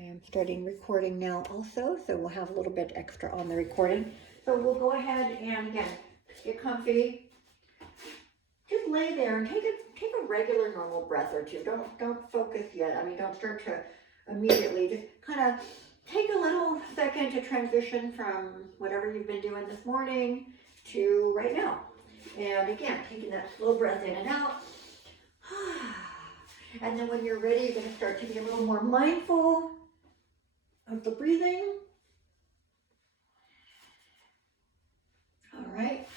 I am starting recording now also, so we'll have a little bit extra on the recording. So we'll go ahead and again, get comfy. Just lay there and take a regular normal breath or two. Don't focus yet. I mean, don't start to immediately. Just kind of take a little second to transition from whatever you've been doing this morning to right now. And again, taking that slow breath in and out. And then when you're ready, you're going to start to be a little more mindful of the breathing. All right.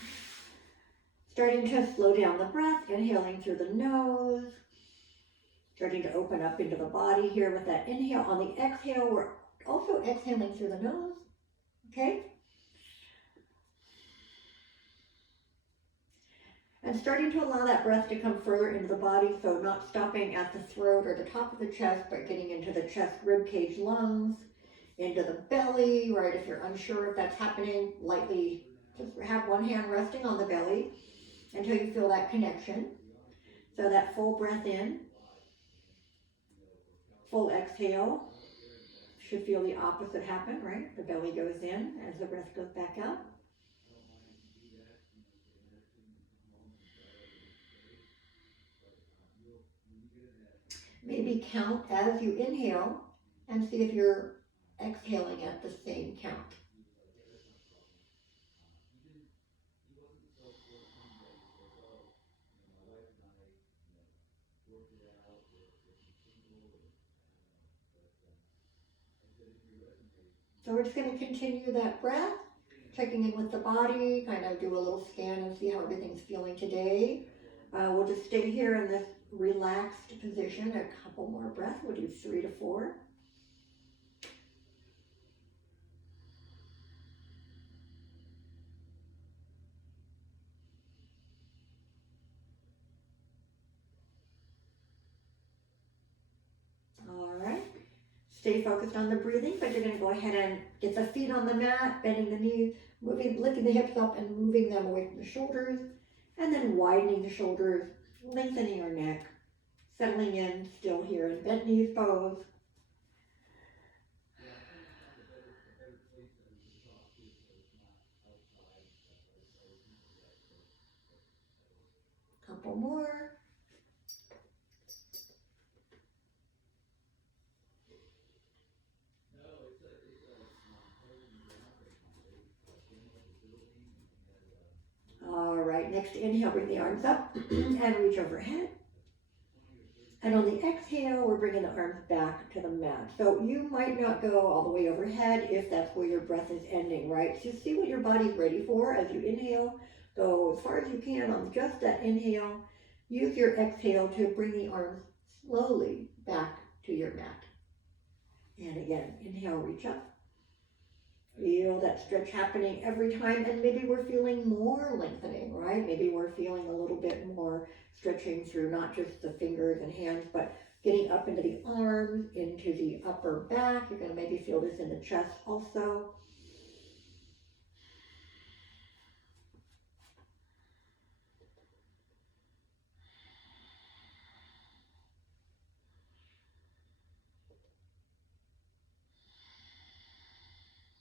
Starting to slow down the breath, inhaling through the nose. Starting to open up into the body here with that inhale. On the exhale, we're also exhaling through the nose. Okay? And starting to allow that breath to come further into the body, so not stopping at the throat or the top of the chest, but getting into the chest, rib cage, lungs, into the belly, right? If you're unsure if that's happening, lightly just have one hand resting on the belly until you feel that connection. So that full breath in, full exhale. Should feel the opposite happen, right? The belly goes in as the breath goes back out. Maybe count as you inhale and see if you're exhaling at the same count. So we're just going to continue that breath, checking in with the body, kind of do a little scan and see how everything's feeling today. We'll just stay here in this relaxed position, a couple more breaths. We'll do 3 to 4. All right. Stay focused on the breathing, but you're going to go ahead and get the feet on the mat, bending the knees, lifting the hips up and moving them away from the shoulders, and then widening the shoulders, lengthening your neck, settling in still here in bent knees pose. Couple more. All right, next inhale, bring the arms up and reach overhead. And on the exhale, we're bringing the arms back to the mat. So you might not go all the way overhead if that's where your breath is ending, right? So see what your body's ready for as you inhale. Go as far as you can on just that inhale. Use your exhale to bring the arms slowly back to your mat. And again, inhale, reach up. Feel that stretch happening every time, and maybe we're feeling more lengthening, right? Maybe we're feeling a little bit more stretching through not just the fingers and hands, but getting up into the arms, into the upper back. You're going to maybe feel this in the chest also.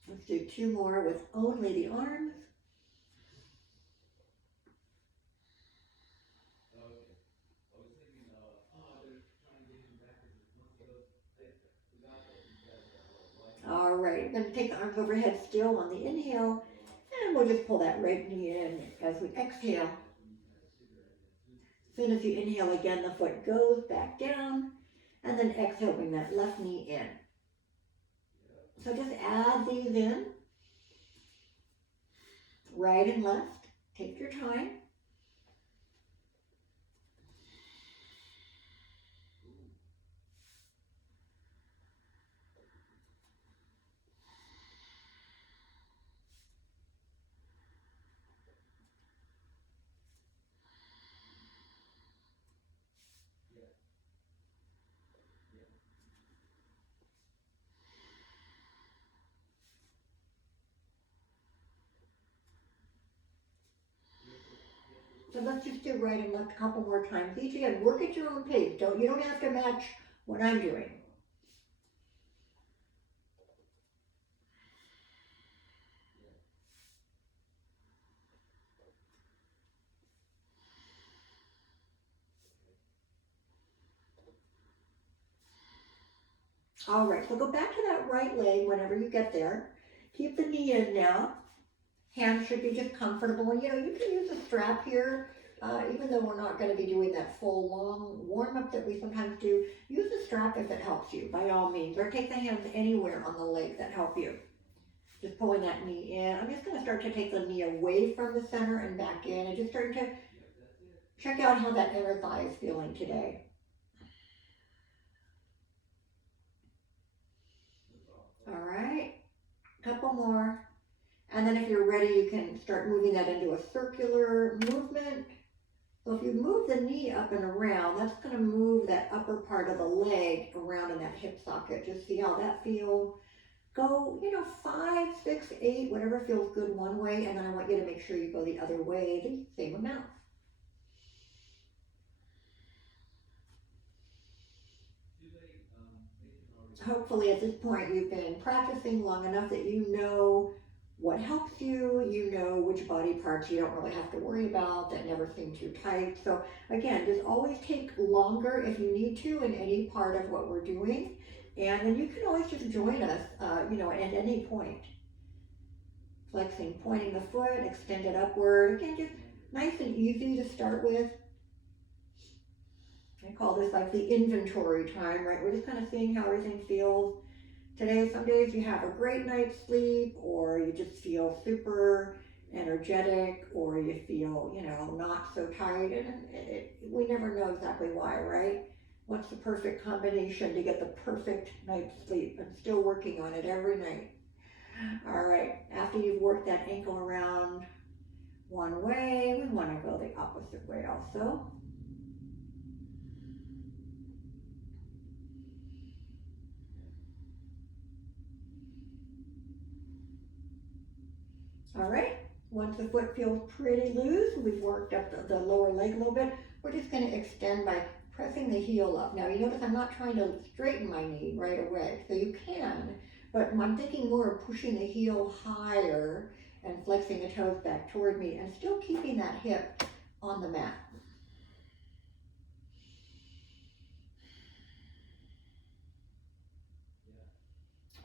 Let's do 2 more with only the arms. All right, then take the arms overhead still on the inhale, and we'll just pull that right knee in as we exhale. As soon as you inhale again, the foot goes back down, and then exhale, bring that left knee in. So just add these in, right and left. Take your time. So let's just do right and left a couple more times each. Again, work at your own pace. You don't have to match what I'm doing. All right, so go back to that right leg whenever you get there. Keep the knee in now. Hands should be just comfortable. You know, you can use a strap here, even though we're not going to be doing that full long warm up that we sometimes do. Use a strap if it helps you, by all means, or take the hands anywhere on the leg that help you. Just pulling that knee in. I'm just going to start to take the knee away from the center and back in, and just starting to check out how that inner thigh is feeling today. All right, couple more. And then if you're ready, you can start moving that into a circular movement. So if you move the knee up and around, that's going to move that upper part of the leg around in that hip socket. Just see how that feels. Go, 5, 6, 8, whatever feels good one way, and then I want you to make sure you go the other way, the same amount. Hopefully at this point you've been practicing long enough that you know what helps you, you know which body parts you don't really have to worry about, that never seem too tight. So again, just always take longer if you need to in any part of what we're doing. And then you can always just join us, at any point. Flexing, pointing the foot, extend it upward. Again, just nice and easy to start with. I call this like the inventory time, right? We're just kind of seeing how everything feels. Today, some days you have a great night's sleep, or you just feel super energetic, or you feel, not so tired. And we never know exactly why, right? What's the perfect combination to get the perfect night's sleep? I'm still working on it every night. All right, after you've worked that ankle around one way, we want to go the opposite way also. All right, once the foot feels pretty loose, we've worked up the lower leg a little bit, we're just going to extend by pressing the heel up. Now you notice I'm not trying to straighten my knee right away, so you can, but I'm thinking more of pushing the heel higher and flexing the toes back toward me and still keeping that hip on the mat.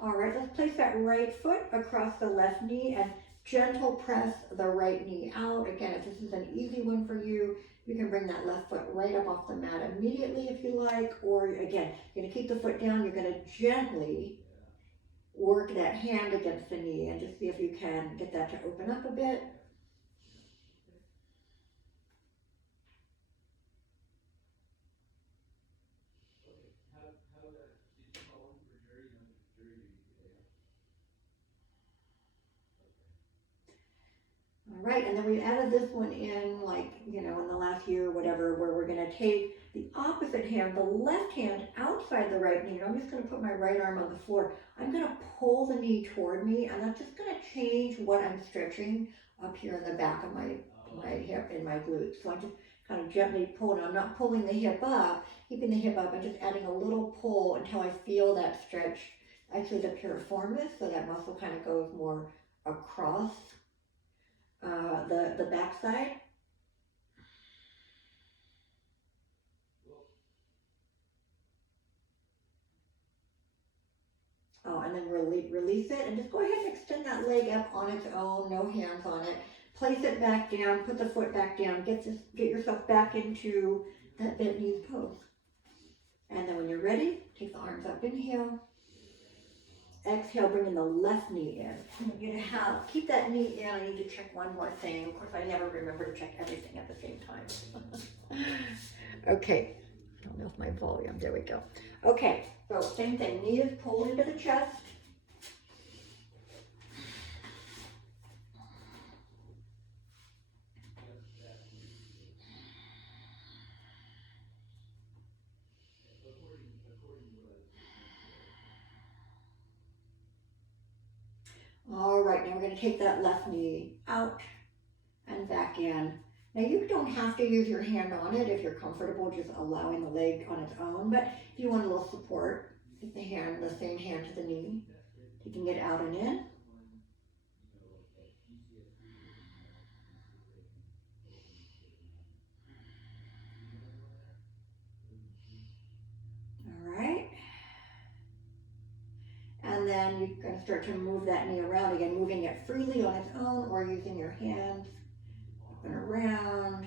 All right, let's place that right foot across the left knee and gentle press the right knee out. Again, if this is an easy one for you, you can bring that left foot right up off the mat immediately if you like, or again, you're gonna keep the foot down, you're gonna gently work that hand against the knee and just see if you can get that to open up a bit. All right, and then we added this one in in the last year or whatever, where we're gonna take the opposite hand, the left hand outside the right knee. And I'm just gonna put my right arm on the floor. I'm gonna pull the knee toward me, and I'm just gonna change what I'm stretching up here in the back of my hip and my glutes. So I'm just kind of gently pulling. I'm not pulling the hip up, keeping the hip up, and just adding a little pull until I feel that stretch, actually the piriformis, so that muscle kind of goes more across the backside. Oh, and then release it, and just go ahead and extend that leg up on its own, no hands on it. Place it back down, put the foot back down, get yourself back into that bent knees pose. And then when you're ready, take the arms up, inhale. Exhale, bring in the left knee in. You're gonna keep that knee in. I need to check one more thing. Of course, I never remember to check everything at the same time. Okay, I don't know if my volume, there we go. Okay, so same thing, knee is pulled into the chest. All right, now we're going to take that left knee out and back in. Now you don't have to use your hand on it if you're comfortable just allowing the leg on its own, but if you want a little support, take the same hand to the knee, taking it out and in. All right. And then you're going to start to move that knee around again, moving it freely on its own or using your hands up and around.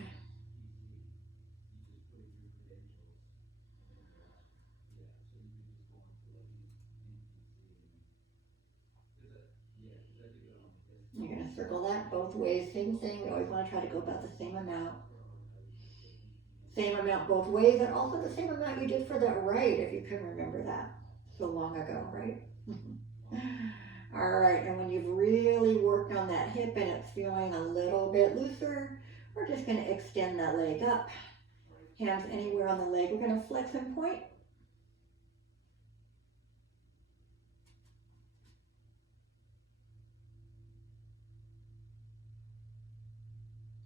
You're going to circle that both ways, same thing. We always want to try to go about the same amount. Same amount both ways, and also the same amount you did for that right, if you can remember that so long ago, right? All right, and when you've really worked on that hip and it's feeling a little bit looser, we're just going to extend that leg up. Hands anywhere on the leg. We're going to flex and point.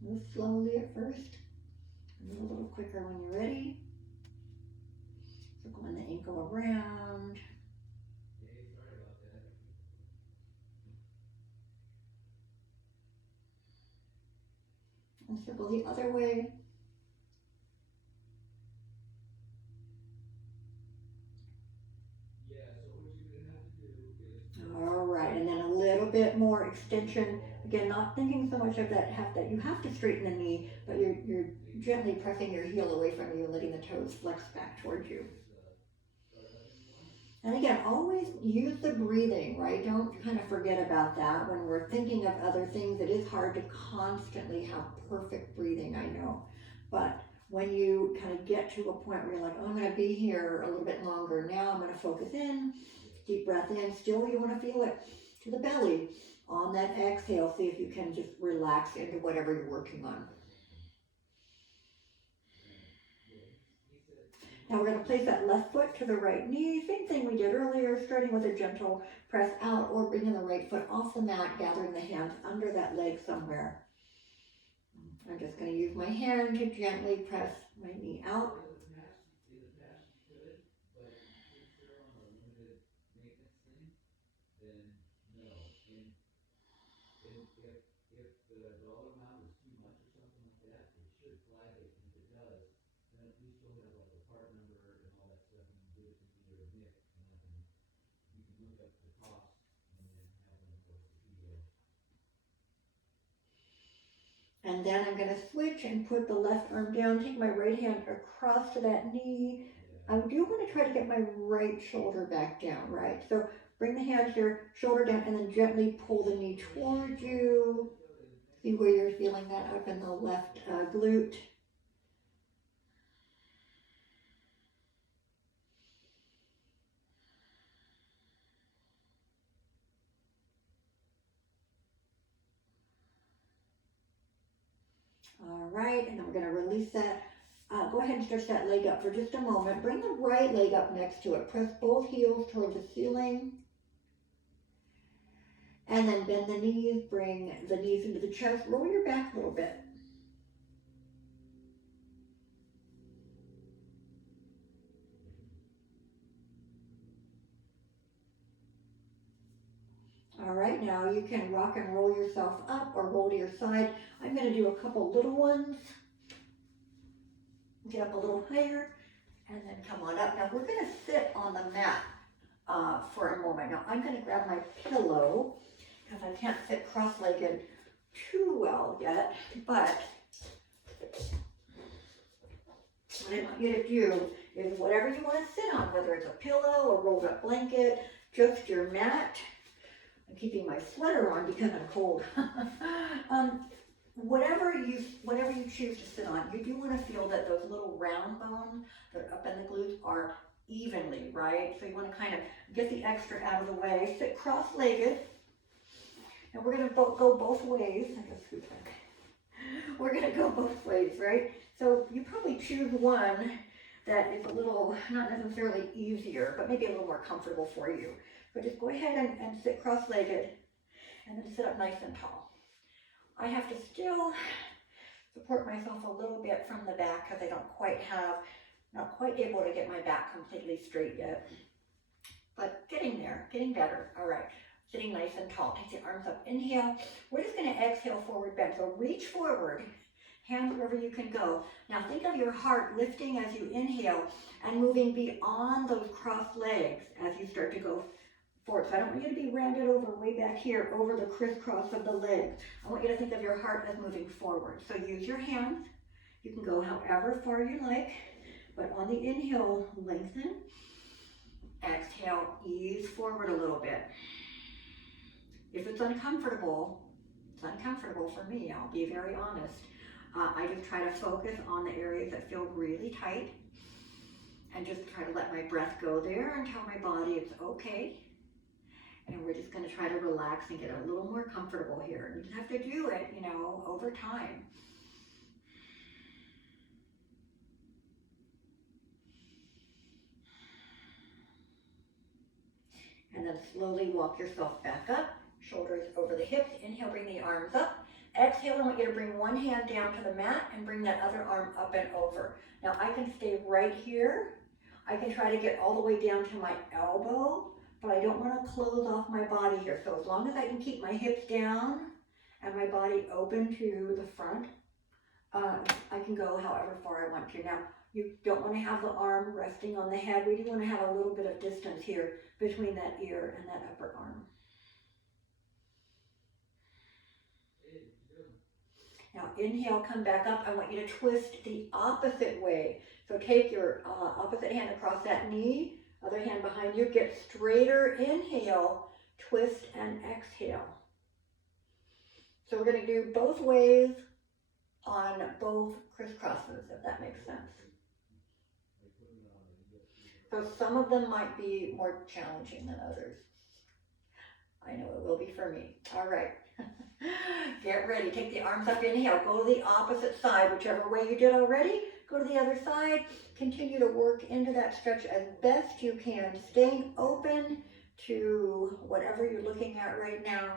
Move slowly at first. Move a little quicker when you're ready. Circling the ankle around. And circle the other way. All right, and then a little bit more extension. Again, not thinking so much of that you have to straighten the knee, but you're gently pressing your heel away from you and letting the toes flex back towards you. And again, always use the breathing, right? Don't kind of forget about that. When we're thinking of other things, it is hard to constantly have perfect breathing, I know. But when you kind of get to a point where you're like, oh, I'm going to be here a little bit longer. Now I'm going to focus in, deep breath in. Still, you want to feel it to the belly. On that exhale, see if you can just relax into whatever you're working on. Now we're going to place that left foot to the right knee. Same thing we did earlier, starting with a gentle press out or bringing the right foot off the mat, gathering the hands under that leg somewhere. I'm just going to use my hand to gently press my knee out. And then I'm going to switch and put the left arm down, take my right hand across to that knee. I do want to try to get my right shoulder back down, right? So bring the hand here, shoulder down, and then gently pull the knee towards you. See where you're feeling that up in the left glute. All right, and then we're going to release that. Go ahead and stretch that leg up for just a moment. Bring the right leg up next to it. Press both heels towards the ceiling. And then bend the knees. Bring the knees into the chest. Roll your back a little bit. All right, now you can rock and roll yourself up or roll to your side. I'm going to do a couple little ones. Get up a little higher and then come on up. Now we're going to sit on the mat for a moment. Now I'm going to grab my pillow because I can't sit cross-legged too well yet, but what I want you to do is whatever you want to sit on, whether it's a pillow, a rolled up blanket, just your mat. I'm keeping my sweater on because I'm cold. Whatever you choose to sit on, you do want to feel that those little round bones that are up in the glutes are evenly, right? So you want to kind of get the extra out of the way. Sit cross-legged. And we're going to go both ways. I can scoot back. We're going to go both ways, right? So you probably choose one that is a little, not necessarily easier, but maybe a little more comfortable for you. But just go ahead and sit cross-legged and then sit up nice and tall. I have to still support myself a little bit from the back because I not quite able to get my back completely straight yet. But getting there, getting better. All right, sitting nice and tall. Take the arms up, inhale. We're just gonna exhale, forward bend. So reach forward, hands wherever you can go. Now think of your heart lifting as you inhale and moving beyond those crossed legs as you start to go forward. So I don't want you to be rounded over way back here over the crisscross of the legs. I want you to think of your heart as moving forward. So use your hands. You can go however far you like, but on the inhale, lengthen. Exhale, ease forward a little bit. If it's uncomfortable for me, I'll be very honest. I just try to focus on the areas that feel really tight and just try to let my breath go there and tell my body it's okay. And we're just going to try to relax and get a little more comfortable here. You just have to do it, you know, over time. And then slowly walk yourself back up, shoulders over the hips. Inhale, bring the arms up. Exhale, I want you to bring one hand down to the mat and bring that other arm up and over. Now I can stay right here. I can try to get all the way down to my elbow, but I don't want to close off my body here. So as long as I can keep my hips down and my body open to the front, I can go however far I want to. Now, you don't want to have the arm resting on the head. We do want to have a little bit of distance here between that ear and that upper arm. Now inhale, come back up. I want you to twist the opposite way. So take your opposite hand across that knee, other hand behind you. Get straighter, inhale, twist and exhale. So we're going to do both ways on both crisscrosses, if that makes sense. So some of them might be more challenging than others. I know it will be for me. All right. Get ready. Take the arms up. Inhale. Go to the opposite side, whichever way you did already. Go to the other side. Continue to work into that stretch as best you can, staying open to whatever you're looking at right now.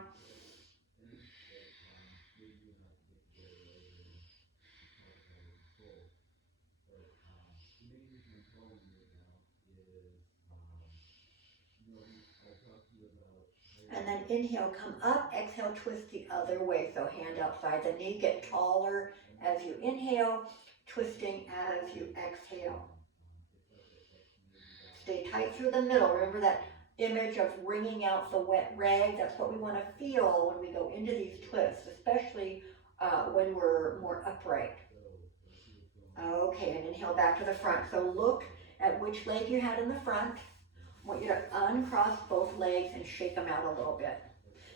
And then inhale, come up, exhale, twist the other way. So hand outside the knee, get taller as you inhale, twisting as you exhale. Stay tight through the middle. Remember that image of wringing out the wet rag? That's what we want to feel when we go into these twists, especially when we're more upright. Okay, and inhale back to the front. So look at which leg you had in the front. I want you to uncross both legs and shake them out a little bit.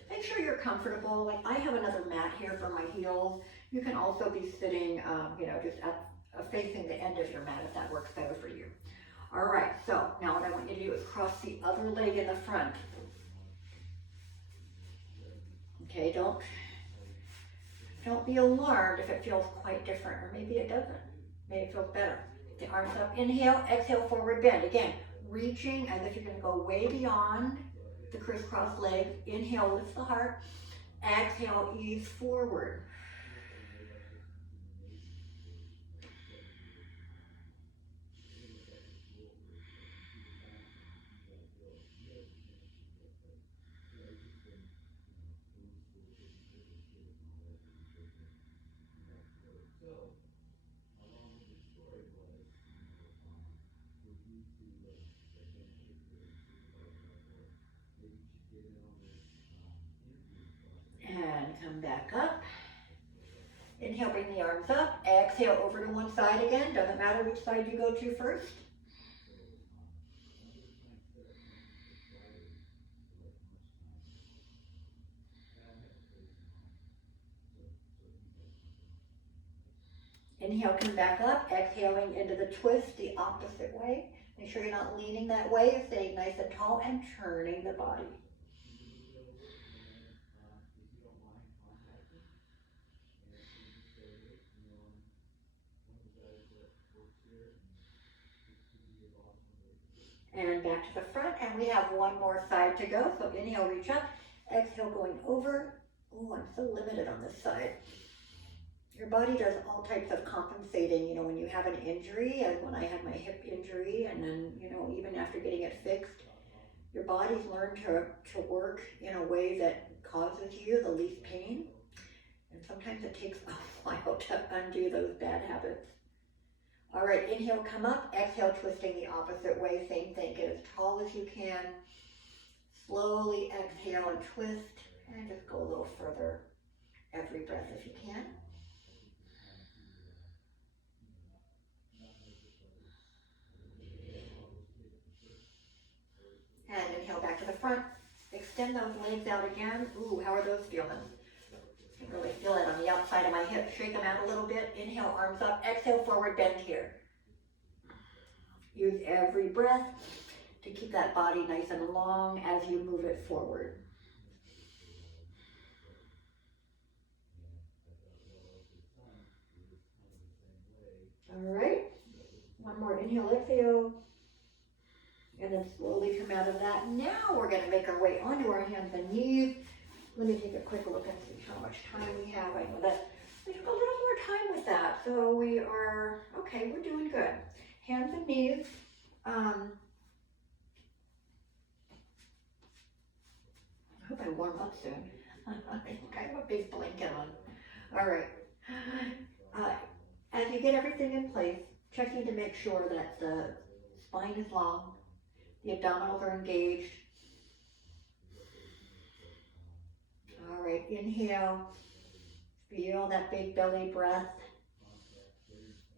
Make sure you're comfortable. Like I have another mat here for my heels. You can also be sitting, just facing the end of your mat if that works better for you. All right, so now what I want you to do is cross the other leg in the front. Okay, don't be alarmed if it feels quite different, or maybe it doesn't. Maybe it feels better. The arms up, inhale, exhale, forward bend. Again, reaching as if you're going to go way beyond the crisscross legs. Inhale, lift the heart. Exhale, ease forward. And come back up. Inhale, bring the arms up. Exhale, over to one side again. Doesn't matter which side you go to first. Inhale, come back up. Exhaling into the twist the opposite way. Make sure you're not leaning that way. You're staying nice and tall and turning the body. And back to the front, and we have one more side to go. So inhale, reach up. Exhale, going over. Oh, I'm so limited on this side. Your body does all types of compensating, when you have an injury, as when I had my hip injury, and then, even after getting it fixed, your body's learned to work in a way that causes you the least pain. And sometimes it takes a while to undo those bad habits. All right, inhale, come up. Exhale, twisting the opposite way. Same thing. Get as tall as you can. slowly exhale and twist, and just go a little further every breath if you can. And inhale back to the front. Extend those legs out again. Ooh, how are those feeling? I can really feel it on the outside of my hips. Shake them out a little bit. Inhale, arms up. Exhale, forward bend here. Use every breath to keep that body nice and long as you move it forward. All right. One more inhale, exhale. And then slowly come out of that. Now we're going to make our way onto our hands and knees. Let me take a quick look and see how much time we have. I know that we took a little more time with that. So we are, okay, we're doing good. Hands and knees. I hope I warm up soon. I think I have a big blanket on. All right. As you get everything in place, checking to make sure that the spine is long, the abdominals are engaged. All right, inhale, feel that big belly breath.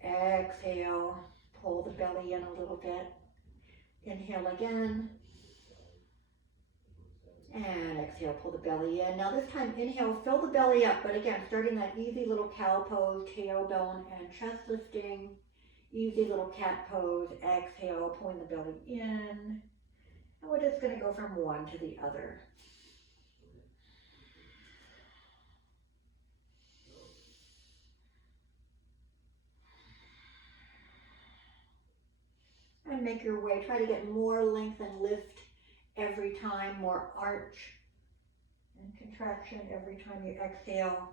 Exhale, pull the belly in a little bit. Inhale again. And exhale, pull the belly in. Now this time, inhale, fill the belly up. But again, starting that easy little cow pose, tailbone and chest lifting. Easy little cat pose. Exhale, pulling the belly in. And we're just going to go from one to the other. And make your way. Try to get more length and lift every time, more arch and contraction every time you exhale.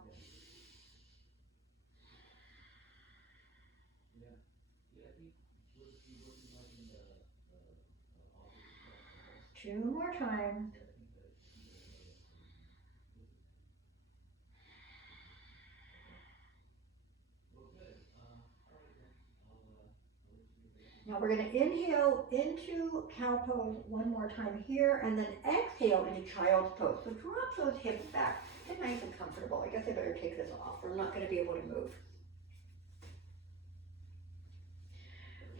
Two more times. Now we're going to inhale into cow pose one more time here, and then exhale into child's pose. So drop those hips back. Get nice and comfortable. I guess I better take this off. We're not going to be able to move.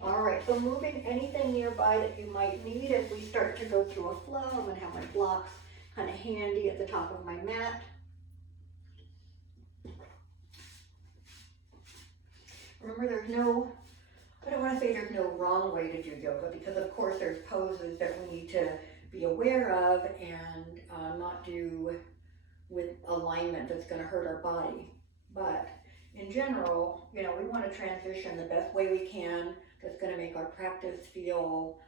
All right, so moving anything nearby that you might need as we start to go through a flow. I'm going to have my blocks kind of handy at the top of my mat. Remember, there's no, I don't want to say there's no wrong way to do yoga, because of course there's poses that we need to be aware of and not do with alignment that's going to hurt our body. But in general, you know, we want to transition the best way we can that's going to make our practice feel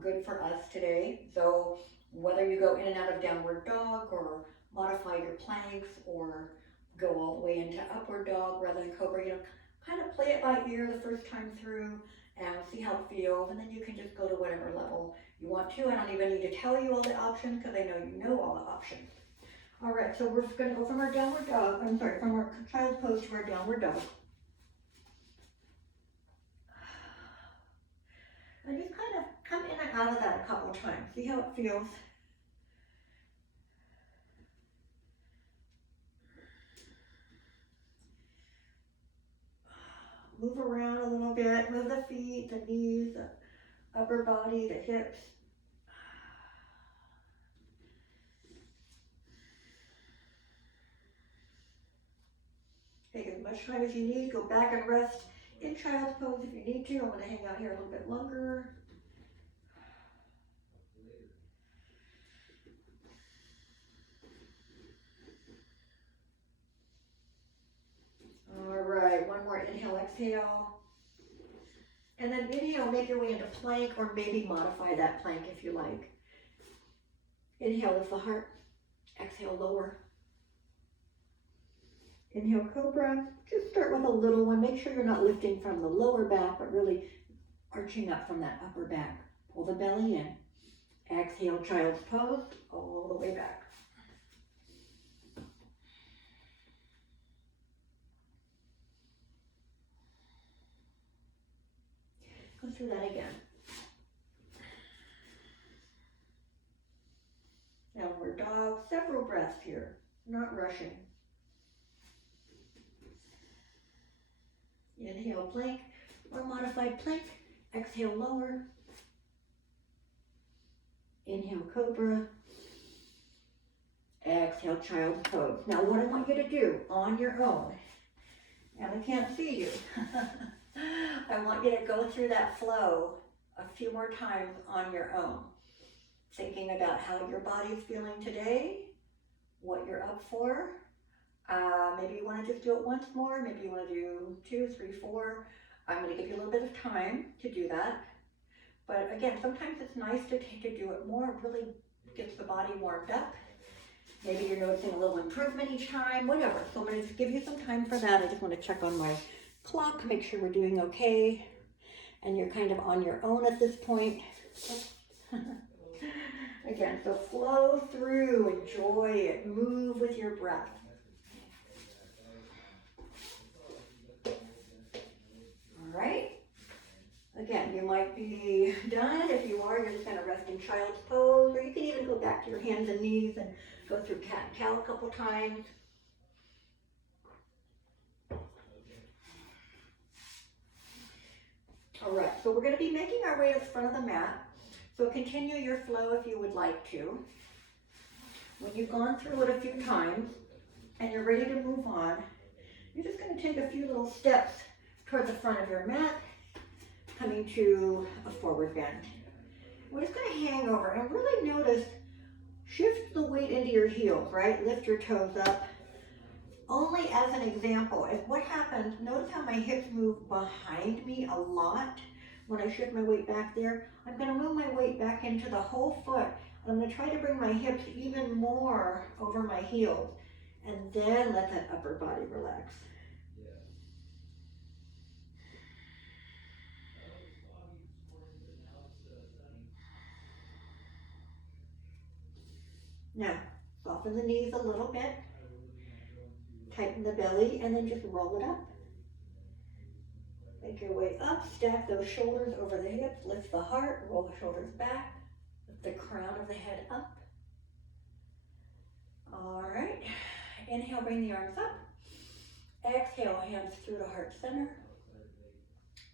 good for us today. So whether you go in and out of downward dog or modify your planks or go all the way into upward dog rather than cobra, you know, kind of play it by ear the first time through and see how it feels, and then you can just go to whatever level you want to. I don't even need to tell you all the options because I know you know all the options. All right, so we're just going to go from our downward dog, from our child's pose to our downward dog. And just kind of come in and out of that a couple times. See how it feels. Move around a little bit. Move the feet, the knees, the upper body, the hips. Take as much time as you need. Go back and rest in child's pose if you need to. I'm going to hang out here a little bit longer. All right, one more inhale, exhale. And then inhale, make your way into plank, or maybe modify that plank if you like. Inhale, lift the heart. Exhale, lower. Inhale, cobra. Just start with a little one. Make sure you're not lifting from the lower back, but really arching up from that upper back. Pull the belly in. Exhale, child's pose, all the way back. Go through that again. upward dog. Several breaths here, not rushing. Inhale, plank or modified plank. Exhale, lower. Inhale, cobra. Exhale, child's pose. Now what I want you to do on your own, and I can't see you, I want you to go through that flow a few more times on your own, thinking about how your body's feeling today, what you're up for. Maybe you want to just do it once more, maybe you want to do 2, 3, 4. I'm going to give you a little bit of time to do that. But again, sometimes it's nice to do it more. It really gets the body warmed up. Maybe you're noticing a little improvement each time, whatever. So I'm going to just give you some time for that. I just want to check on my clock, make sure we're doing okay. And you're kind of on your own at this point. Again, so flow through, enjoy it, move with your breath. All right. Again, you might be done. If you are, you're just going to rest in child's pose, or you can even go back to your hands and knees and go through cat and cow a couple times. All right, so we're going to be making our way to the front of the mat. So continue your flow if you would like to. When you've gone through it a few times and you're ready to move on, you're just going to take a few little steps toward the front of your mat, coming to a forward bend. We're just going to hang over and really notice, shift the weight into your heels, right? Lift your toes up. Only as an example, if what happens, notice how my hips move behind me a lot when I shift my weight back there. I'm going to move my weight back into the whole foot. I'm going to try to bring my hips even more over my heels, and then let that upper body relax. Now, soften the knees a little bit, tighten the belly, and then just roll it up. Make your way up, stack those shoulders over the hips, lift the heart, roll the shoulders back, lift the crown of the head up. All right, inhale, bring the arms up. Exhale, hands through the heart center,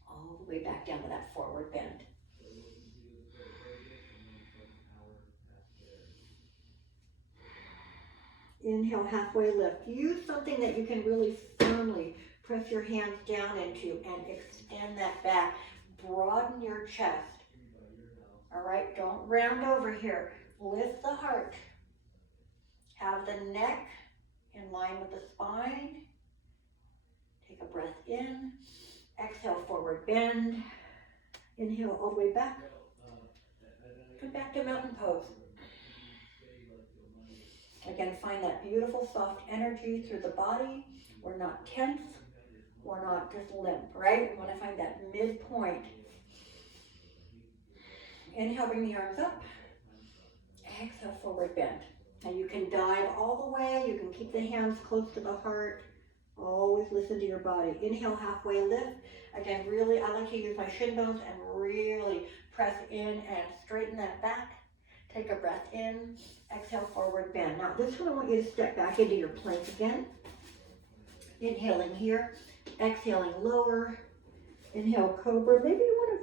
all the way back down to that forward bend. Inhale, halfway lift. Use something that you can really firmly press your hands down into and extend that back. Broaden your chest. All right, don't round over here. Lift the heart. Have the neck in line with the spine. Take a breath in. Exhale, forward bend. Inhale all the way back. Come back to mountain pose. Again, find that beautiful soft energy through the body. We're not tense. We're not just limp, right? We want to find that midpoint. Inhale, bring the arms up. Exhale, forward bend. Now you can dive all the way. You can keep the hands close to the heart. Always listen to your body. Inhale, halfway lift. Again, really, I like to use my shin bones and really press in and straighten that back. Take a breath in. Exhale, forward bend. Now this one I want you to step back into your plank again. Inhaling here. Exhaling lower. Inhale, cobra. Maybe you want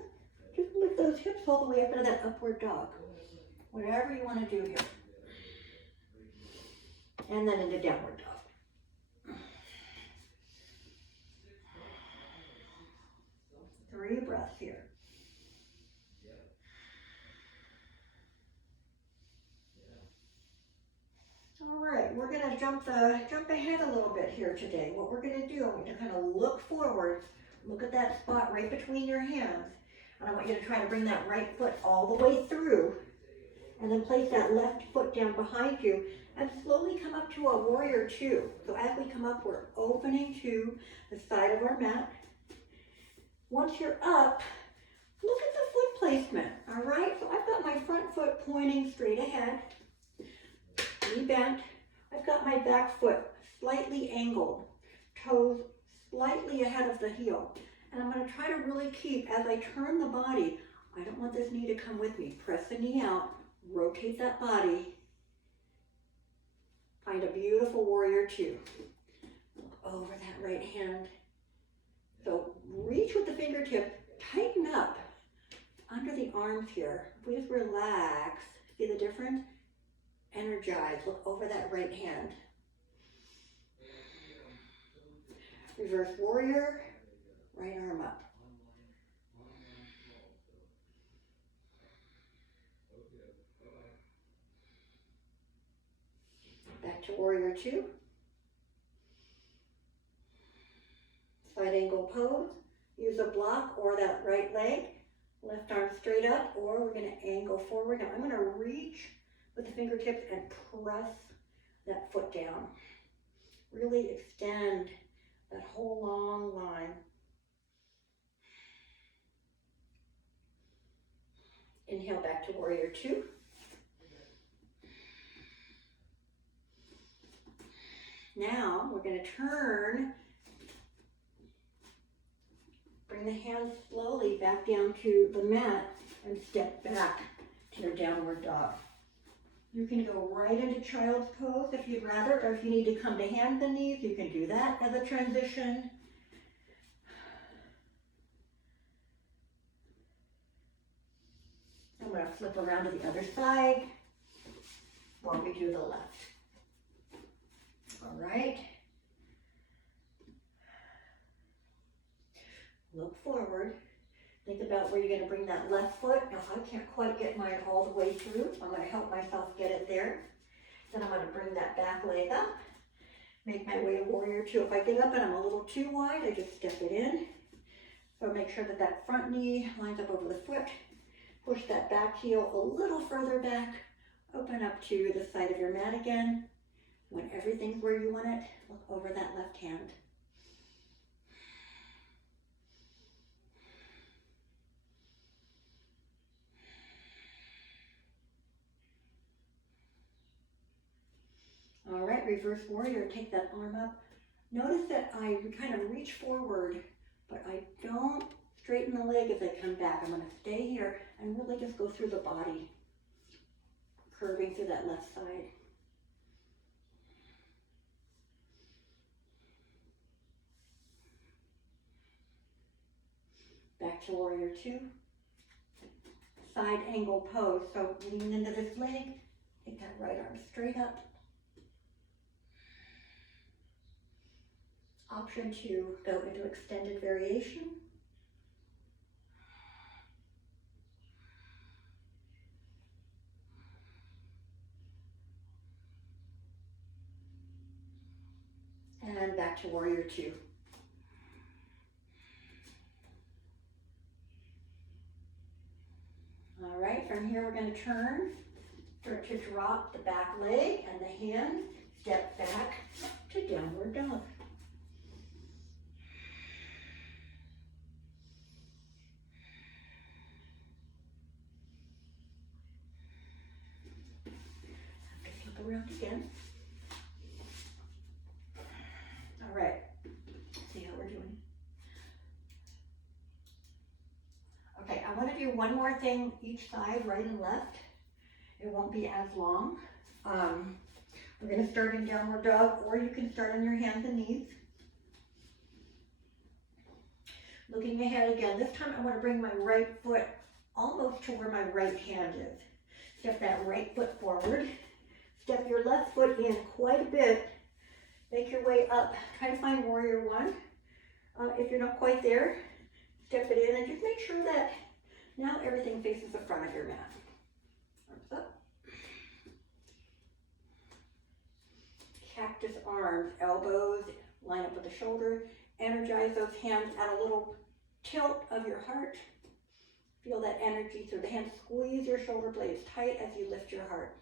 to just lift those hips all the way up into that upward dog. Whatever you want to do here. And then into downward dog. 3 breaths here. All right, we're going to jump ahead a little bit here today. What we're going to do, I want you to kind of look forward, look at that spot right between your hands, and I want you to try to bring that right foot all the way through, and then place that left foot down behind you, and slowly come up to a warrior 2. So as we come up, we're opening to the side of our mat. Once you're up, look at the foot placement, all right? So I've got my front foot pointing straight ahead. Knee bent. I've got my back foot slightly angled, toes slightly ahead of the heel. And I'm going to try to really keep, as I turn the body, I don't want this knee to come with me. Press the knee out, rotate that body, Find a beautiful warrior two. Look over that right hand. So reach with the fingertip, tighten up under the arms here. If we just relax, see the difference? Energize, look over that right hand. Reverse warrior, right arm up. Back to warrior two. Side angle pose. Use a block or that right leg. Left arm straight up, or we're going to angle forward. Now I'm going to reach with the fingertips and press that foot down. Really extend that whole long line. Inhale back to warrior two. Now we're going to turn, bring the hands slowly back down to the mat and step back to your downward dog. You can go right into child's pose if you'd rather, or if you need to come to hands and knees, you can do that as a transition. I'm going to flip around to the other side while we do the left. All right. Look forward. Think about where you're going to bring that left foot. Now, I can't quite get mine all the way through, so I'm going to help myself get it there. Then I'm going to bring that back leg up. Make my way to warrior two. If I get up and I'm a little too wide, I just step it in. So make sure that that front knee lines up over the foot. Push that back heel a little further back. Open up to the side of your mat again. When everything's where you want it, look over that left hand. All right, reverse warrior, take that arm up. Notice that I kind of reach forward, but I don't straighten the leg as I come back. I'm going to stay here and really just go through the body, curving through that left side. Back to warrior two. Side angle pose. So lean into this leg, take that right arm straight up. Option to go into extended variation. And back to warrior two. All right, from here we're going to turn, start to drop the back leg and the hand, step back to downward dog. Flip around again. All right, see how we're doing. Okay, I want to do one more thing each side, right and left. It won't be as long. We're going to start in downward dog, or you can start on your hands and knees. Looking ahead again, this time I want to bring my right foot almost to where my right hand is. Step that right foot forward. Step your left foot in quite a bit. Make your way up. Try to find warrior one. If you're not quite there, step it in and just make sure that now everything faces the front of your mat. Arms up. Cactus arms, elbows line up with the shoulder. Energize those hands, add a little tilt of your heart. Feel that energy through the hands. Squeeze your shoulder blades tight as you lift your heart.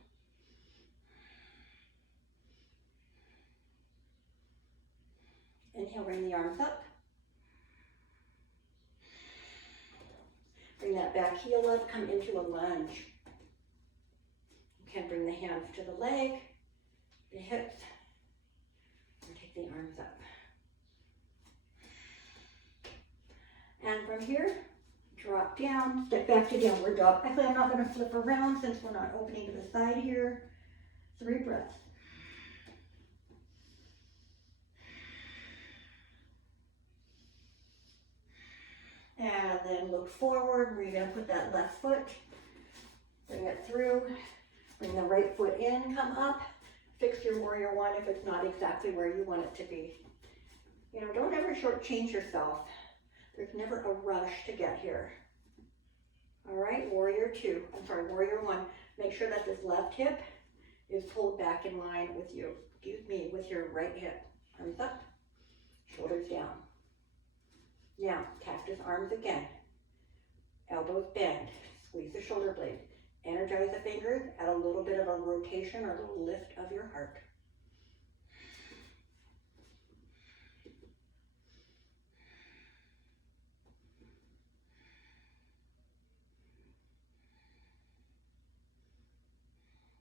Inhale, bring the arms up. Bring that back heel up, come into a lunge. You can bring the hands to the leg, the hips, or take the arms up. And from here, drop down, step back to downward dog. Actually, I'm not going to flip around since we're not opening to the side here. 3 breaths. And then look forward, where you're gonna put that left foot. Bring it through, bring the right foot in, come up. Fix your warrior one if it's not exactly where you want it to be. You know, don't ever shortchange yourself. There's never a rush to get here. All right, warrior one. Make sure that this left hip is pulled back in line with you. With your right hip. Arms up, shoulders down. Now, cactus arms again. Elbows bend, squeeze the shoulder blade. Energize the fingers, add a little bit of a rotation or a little lift of your heart.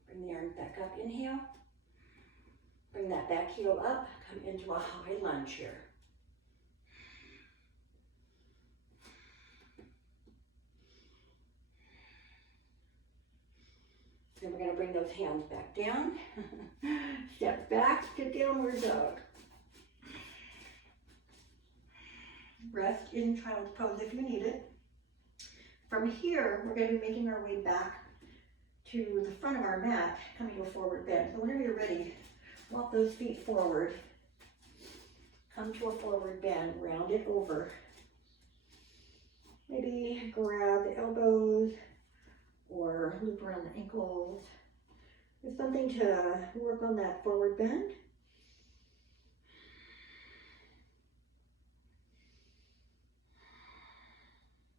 Bring the arms back up, inhale. Bring that back heel up, come into a high lunge here. Then we're going to bring those hands back down. Step back to downward dog. Rest in child's pose if you need it. From here, we're going to be making our way back to the front of our mat, coming to a forward bend. So whenever you're ready, walk those feet forward. Come to a forward bend, round it over. Maybe grab the elbows or loop around the ankles. There's something to work on that forward bend.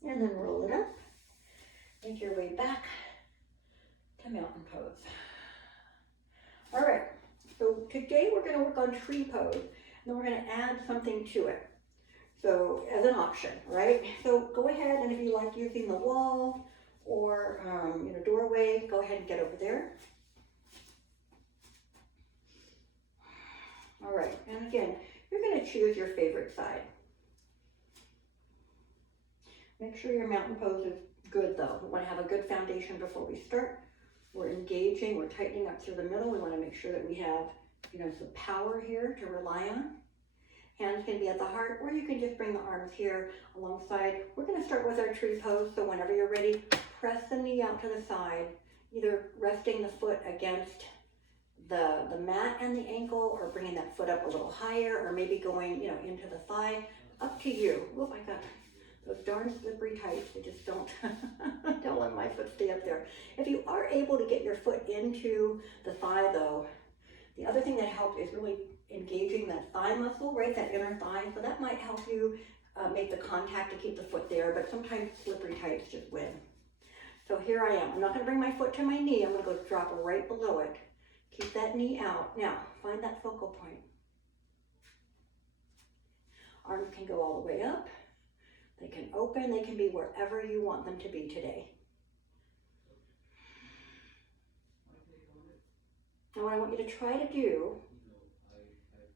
And then roll it up. Make your way back to mountain pose. All right, so today we're going to work on tree pose, and then we're going to add something to it. So as an option, right? So go ahead, and if you like using the wall or doorway, go ahead and get over there. All right, and again, you're going to choose your favorite side. Make sure your mountain pose is good though. We want to have a good foundation before we start. We're engaging, we're tightening up through the middle. We want to make sure that we have, some power here to rely on. Hands can be at the heart, or you can just bring the arms here alongside. We're going to start with our tree pose, so whenever you're ready, press the knee out to the side, either resting the foot against the mat and the ankle, or bringing that foot up a little higher, or maybe going, into the thigh. Up to you. Oh my God. Those darn slippery tights, they just don't let my foot stay up there. If you are able to get your foot into the thigh though, the other thing that helps is really engaging that thigh muscle, right, that inner thigh. So that might help you make the contact to keep the foot there, but sometimes slippery tights just win. So here I am. I'm not gonna bring my foot to my knee. I'm gonna go drop right below it. Keep that knee out. Now, find that focal point. Arms can go all the way up. They can open, they can be wherever you want them to be today. And what I want you to try to do,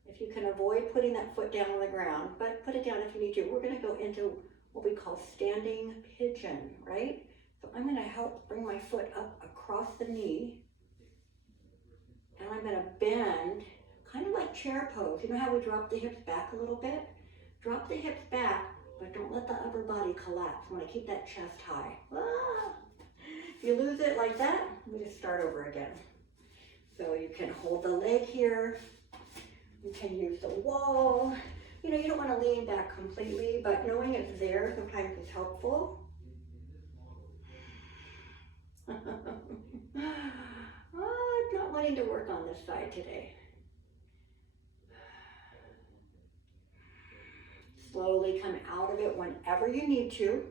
if you can avoid putting that foot down on the ground, but put it down if you need to, we're going to go into what we call standing pigeon, right? So I'm going to help bring my foot up across the knee, and I'm going to bend, kind of like chair pose. You know how we drop the hips back a little bit? Drop the hips back, but don't let the upper body collapse. You want to keep that chest high. Ah! If you lose it like that, we just start over again. So you can hold the leg here. You can use the wall. You don't want to lean back completely, but knowing it's there sometimes is helpful. I'm not wanting to work on this side today. Slowly come out of it whenever you need to.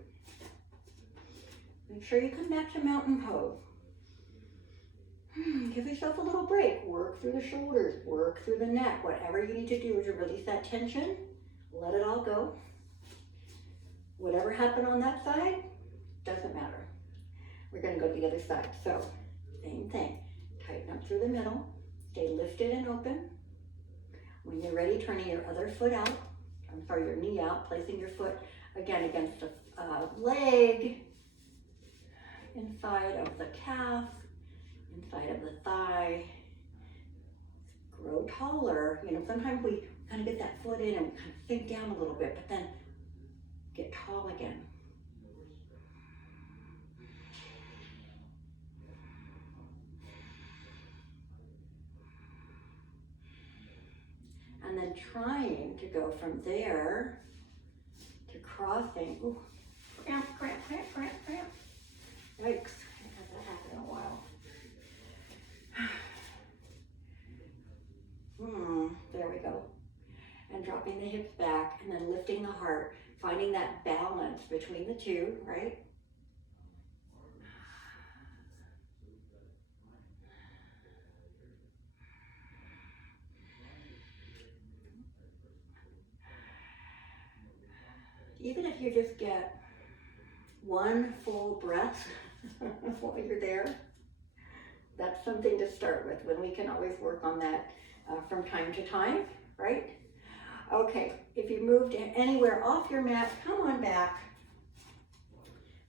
Make sure you come back to mountain pose. Give yourself a little break. Work through the shoulders, work through the neck. Whatever you need to do to release that tension, let it all go. Whatever happened on that side, doesn't matter. We're going to go to the other side. So, same thing. Tighten up through the middle. Stay lifted and open. When you're ready, turning your other foot out. Your knee out, placing your foot again against the leg, inside of the calf, inside of the thigh. Grow taller. Sometimes we kind of get that foot in and we kind of sink down a little bit, but then get tall again. And then trying to go from there to crossing. Ooh, cramp, cramp, cramp, cramp, cramp. Yikes, I haven't had that happen in a while. There we go. And dropping the hips back and then lifting the heart, finding that balance between the two, right? Even if you just get one full breath while you're there, that's something to start with, when we can always work on that from time to time, right? Okay, if you moved anywhere off your mat, come on back.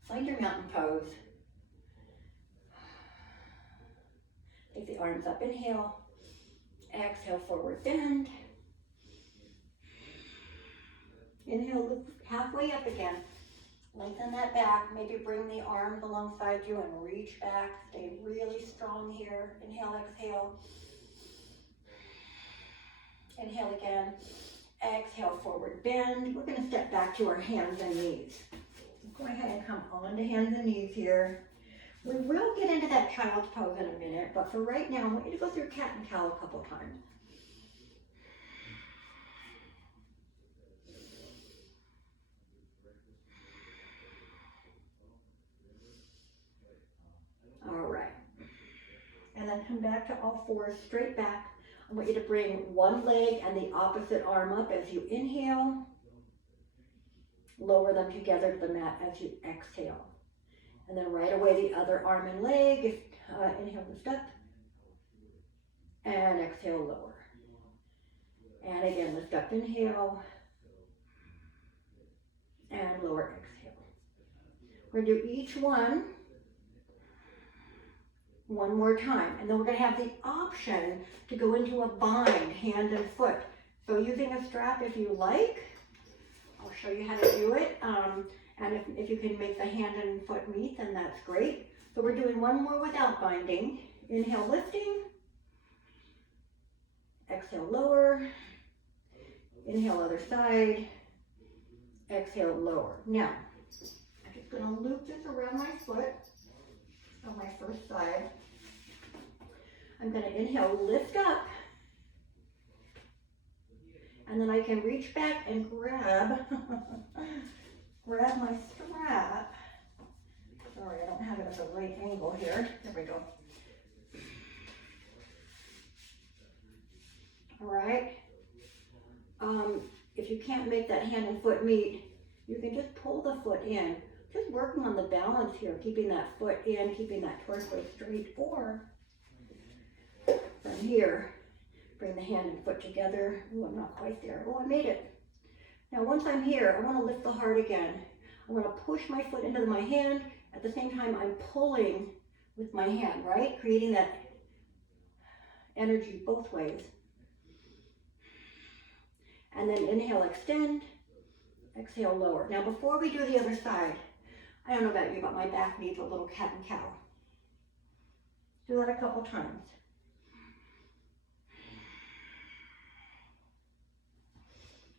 Find your mountain pose. Take the arms up, inhale. Exhale, forward bend. Inhale, lift halfway up again. Lengthen that back, maybe bring the arms alongside you and reach back. Stay really strong here. Inhale, exhale. Inhale again. Exhale, forward bend. We're going to step back to our hands and knees. Go ahead and come onto hands and knees here. We will get into that child's pose in a minute, but for right now, I want you to go through cat and cow a couple times. All right. And then come back to all fours, straight back. I want you to bring one leg and the opposite arm up as you inhale. Lower them together to the mat as you exhale. And then right away the other arm and leg. Inhale, lift up. And exhale, lower. And again, lift up, inhale. And lower, exhale. We're going to do each one more time. And then we're going to have the option to go into a bind, hand and foot. So using a strap if you like. I'll show you how to do it. And if you can make the hand and foot meet, then that's great. So we're doing one more without binding. Inhale, lifting. Exhale, lower. Inhale, other side. Exhale, lower. Now, I'm just going to loop this around my foot on my first side. I'm going to inhale, lift up. And then I can reach back and grab my strap. Sorry, I don't have it at the right angle here. There we go. All right. If you can't make that hand and foot meet, you can just pull the foot in. Just working on the balance here, keeping that foot in, keeping that torso straight, or from here, bring the hand and foot together. Oh, I'm not quite there. Oh, I made it. Now, once I'm here, I want to lift the heart again. I want to push my foot into my hand. At the same time, I'm pulling with my hand, right? Creating that energy both ways. And then inhale, extend. Exhale, lower. Now, before we do the other side, I don't know about you, but my back needs a little cat and cow. Do that a couple times.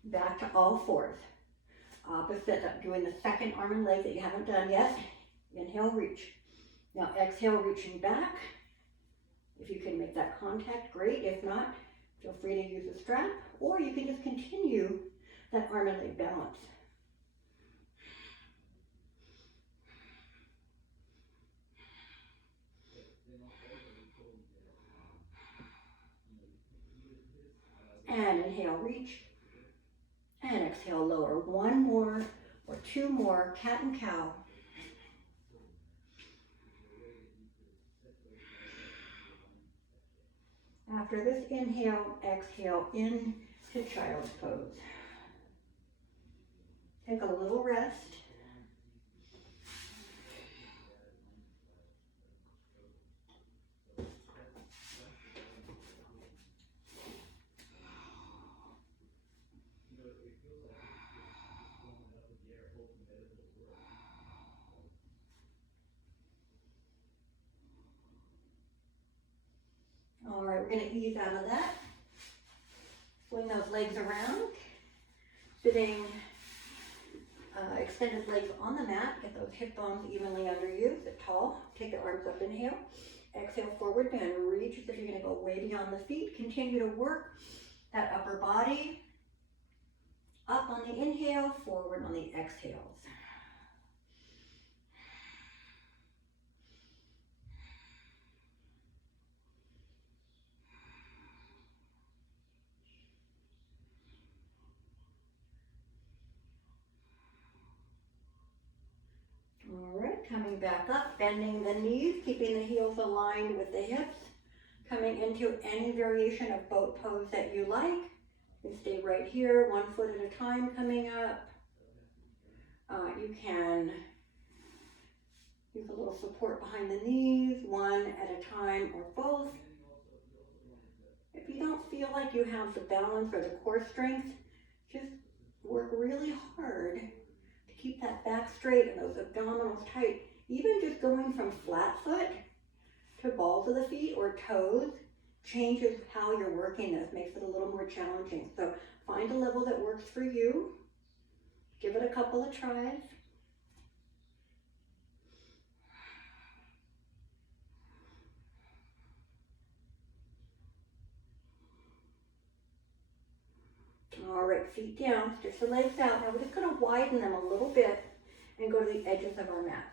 Back to all fours. Opposite, doing the second arm and leg that you haven't done yet. Inhale, reach. Now exhale, reaching back. If you can make that contact, great. If not, feel free to use a strap, or you can just continue that arm and leg balance. And inhale, reach. And exhale, lower. One more or two more, cat and cow. After this inhale, exhale into child's pose. Take a little rest. we're going to ease out of that. Swing those legs around. Sitting extended legs on the mat. Get those hip bones evenly under you. Sit tall. Take the arms up. Inhale. Exhale, forward bend. Reach as if you're going to go way beyond the feet. Continue to work that upper body. Up on the inhale, forward on the exhales. All right, coming back up, bending the knees, keeping the heels aligned with the hips, coming into any variation of boat pose that you like. You stay right here, 1 foot at a time coming up. You can use a little support behind the knees, one at a time or both. If you don't feel like you have the balance or the core strength, just work really hard to keep that back straight and those abdominals tight. Even just going from flat foot to balls of the feet or toes changes how you're working this, makes it a little more challenging. So find a level that works for you. Give it a couple of tries. All right, feet down, stretch the legs out. Now we're just going to widen them a little bit and go to the edges of our mat.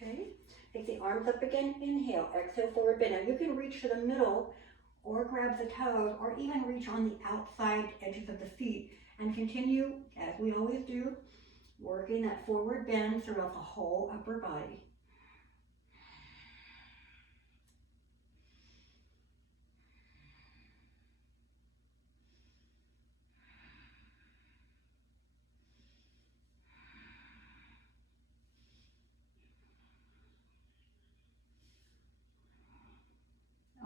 Okay, take the arms up again, inhale, exhale, forward bend. Now you can reach to the middle or grab the toes or even reach on the outside edges of the feet and continue, as we always do, working that forward bend throughout the whole upper body.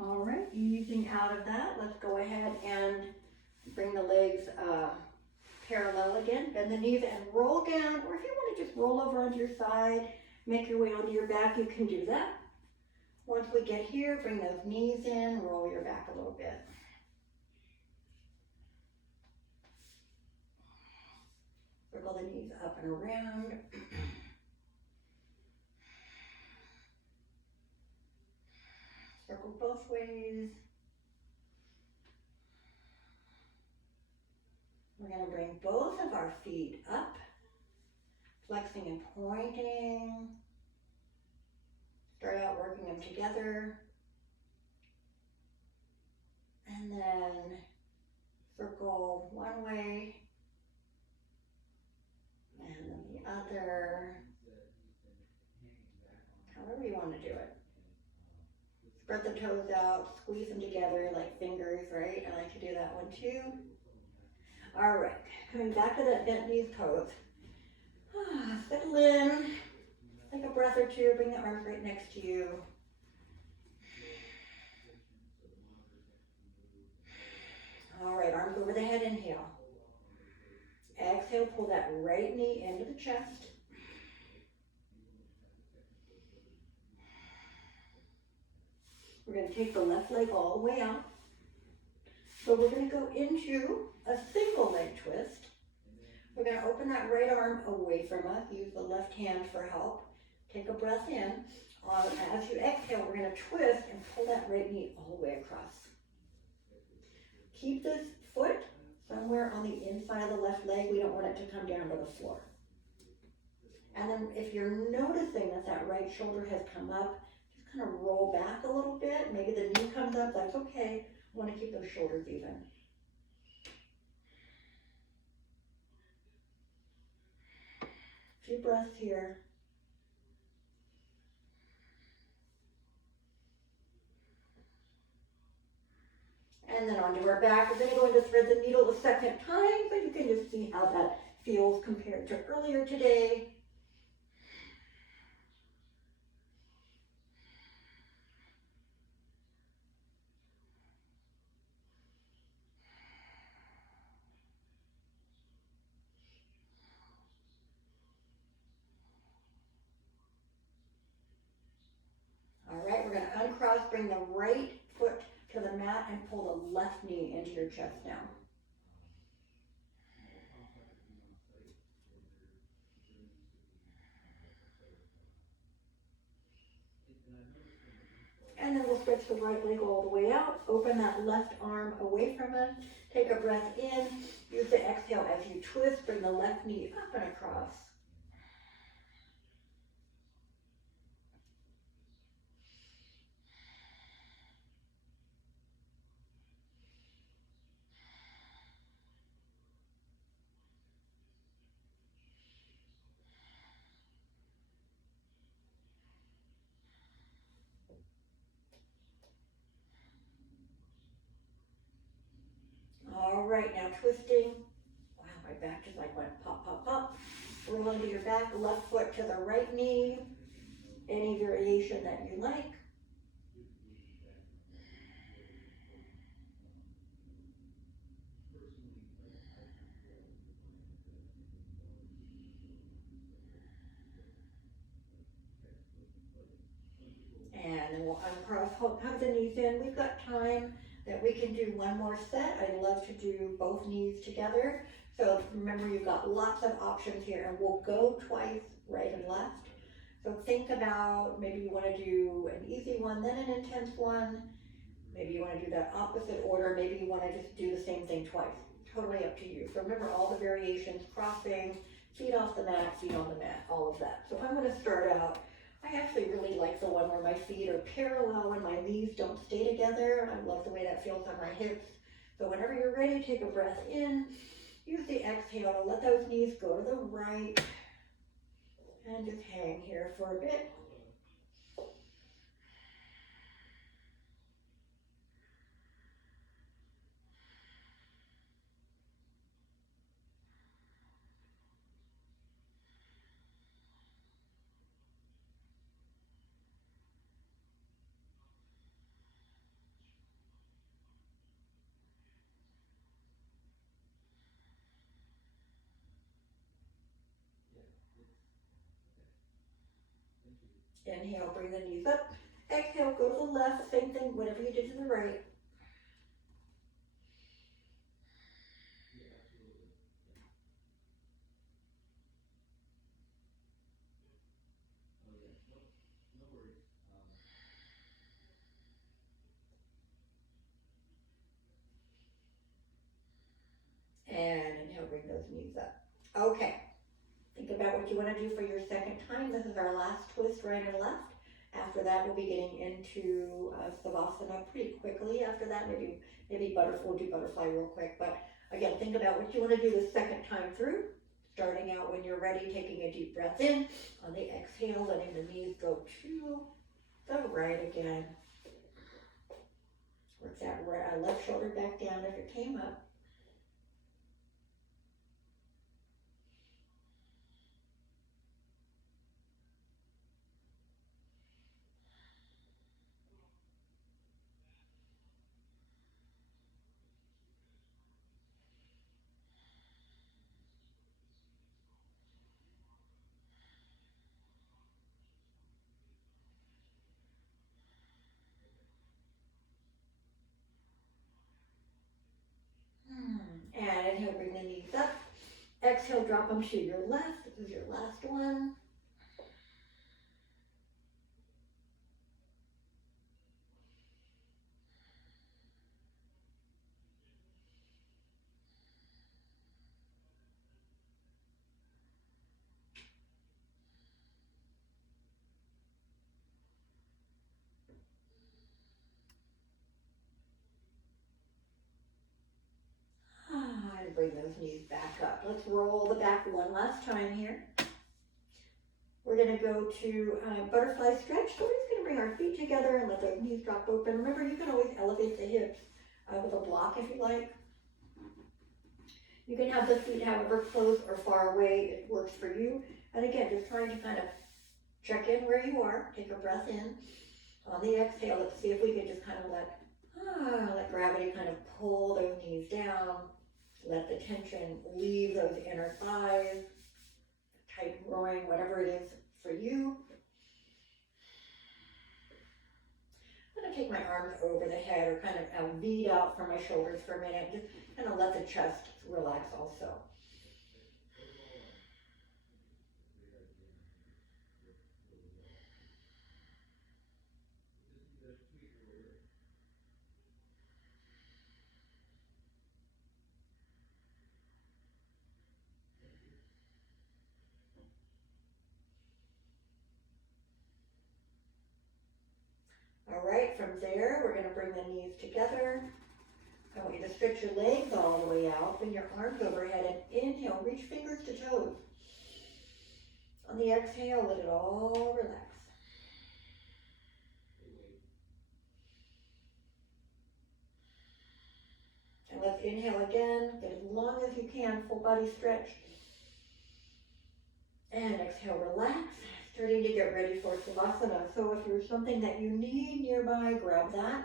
All right, easing out of that, let's go ahead and bring the legs parallel again. Bend the knees and roll down, or if you want to just roll over onto your side, make your way onto your back, you can do that. Once we get here, bring those knees in, roll your back a little bit. Circle the knees up and around. Circle both ways. We're going to bring both of our feet up, flexing and pointing. Start out working them together. And then circle one way and then the other. However you want to do it. Spread the toes out, squeeze them together like fingers, right? I like to do that one too. All right, coming back to that bent knees pose. Settle in, take a breath or two, bring the arms right next to you. All right, arms over the head, inhale. Exhale, pull that right knee into the chest. We're going to take the left leg all the way out. So we're going to go into a single leg twist. We're going to open that right arm away from us. Use the left hand for help. Take a breath in. As you exhale, we're going to twist and pull that right knee all the way across. Keep this foot somewhere on the inside of the left leg. We don't want it to come down to the floor. And then if you're noticing that that right shoulder has come up, just kind of roll back a little bit. Maybe the knee comes up. That's okay. Want to keep those shoulders even. A few breaths here. And then onto our back. We're going to go into thread the needle a second time, so you can just see how that feels compared to earlier today. across, bring the right foot to the mat and pull the left knee into your chest now. And then we'll stretch the right leg all the way out, open that left arm away from us, take a breath in, use the exhale as you twist, bring the left knee up and across. All right, now twisting. Wow, my back just like went pop, pop, pop. Roll into your back, left foot to the right knee. Any variation that you like. And then we'll uncross, hug the knees in. We've got time that we can do one more set. I love to do both knees together. So remember, you've got lots of options here, and we'll go twice, right and left. So think about, maybe you want to do an easy one, then an intense one. Maybe you want to do that opposite order. Maybe you want to just do the same thing twice. Totally up to you. So remember all the variations, crossing, feet off the mat, feet on the mat, all of that. So I'm going to start out. I actually really like the one where my feet are parallel and my knees don't stay together. I love the way that feels on my hips. So whenever you're ready, take a breath in. Use the exhale to let those knees go to the right. And just hang here for a bit. Inhale, bring the knees up. Exhale, go to the left. Same thing, whatever you did to the right. And inhale, bring those knees up. Okay. Think about what you want to do for your second time. This is our last twist, right and left. After that, we'll be getting into Savasana pretty quickly. After that, maybe butterfly. We'll do butterfly real quick. But again, think about what you want to do the second time through. Starting out when you're ready, taking a deep breath in. On the exhale, letting the knees go to the right again. Work that left shoulder back down if it came up. And inhale, bring the knees up. Exhale, drop them to your left. This is your last one. And bring those knees back up. Let's roll the back one last time here. We're going to go to butterfly stretch. So we're just going to bring our feet together and let those knees drop open. Remember, you can always elevate the hips with a block if you like. You can have the feet however close or far away it works for you. And again, just trying to kind of check in where you are. Take a breath in. On the exhale, let's see if we can just kind of let gravity kind of pull those knees down. Let the tension leave those inner thighs, tight groin, whatever it is for you. take my arms over the head or kind of V'd out from my shoulders for a minute. Just kind of let the chest relax also. All right, from there, we're gonna bring the knees together. I want you to stretch your legs all the way out, bring your arms overhead, and inhale, reach fingers to toes. On the exhale, let it all relax. And let's inhale again, get as long as you can, full body stretch. And exhale, relax. Starting to get ready for Savasana. So if there's something that you need nearby, grab that.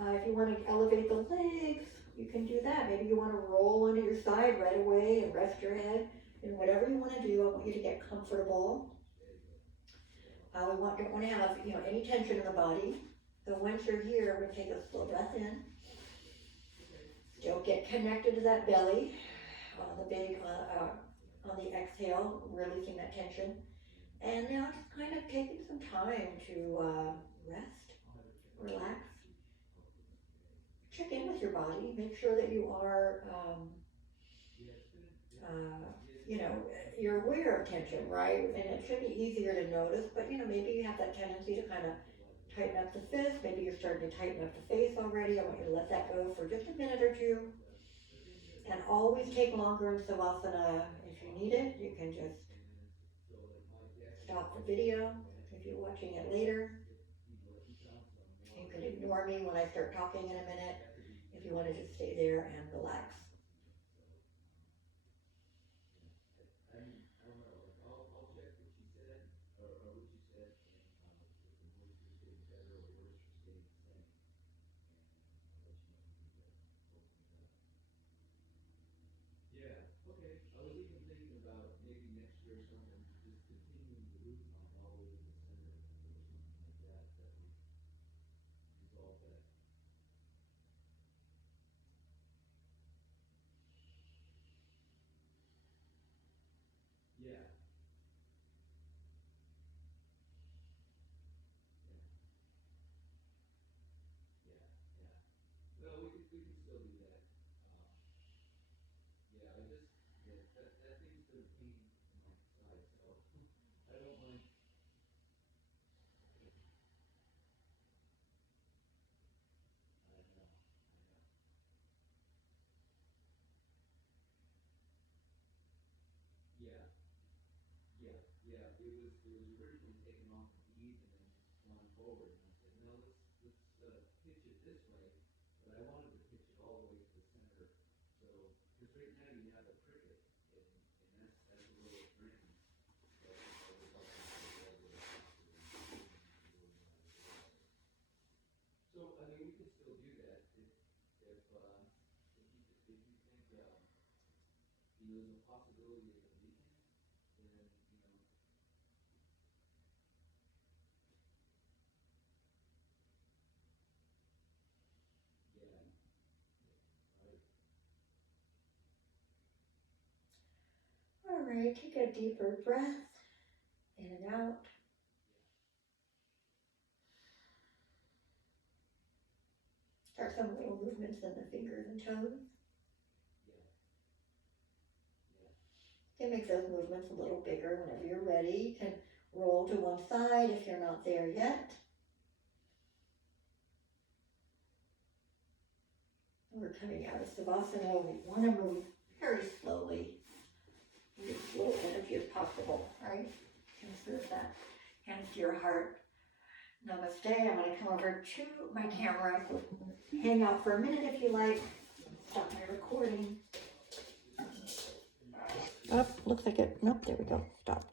If you want to elevate the legs, you can do that. Maybe you want to roll onto your side right away and rest your head. And whatever you want to do, I want you to get comfortable. We don't want to have any tension in the body. So once you're here, we're going to take a slow breath in. Still get connected to that belly on the exhale, releasing that tension. And now just kind of taking some time to rest, relax. Check in with your body. Make sure that you are, you're aware of tension, right? And it should be easier to notice, but maybe you have that tendency to kind of tighten up the fist. Maybe you're starting to tighten up the face already. I want you to let that go for just a minute or two. And always take longer in Savasana. If you need it, you can just stop the video if you're watching it later. You can ignore me when I start talking in a minute if you want to just stay there and relax. All right, take a deeper breath in and out. Start some little movements in the fingers and toes. You can make those movements a little bigger whenever you're ready. You can roll to one side if you're not there yet. We're coming out of Savasana. We want to move very slowly. Use as little energy as possible, right? Conserve that. Hands to your heart. Namaste. I'm going to come over to my camera. Hang out for a minute if you like. Stop my recording. Oh, looks like it. Nope, there we go. Stopped.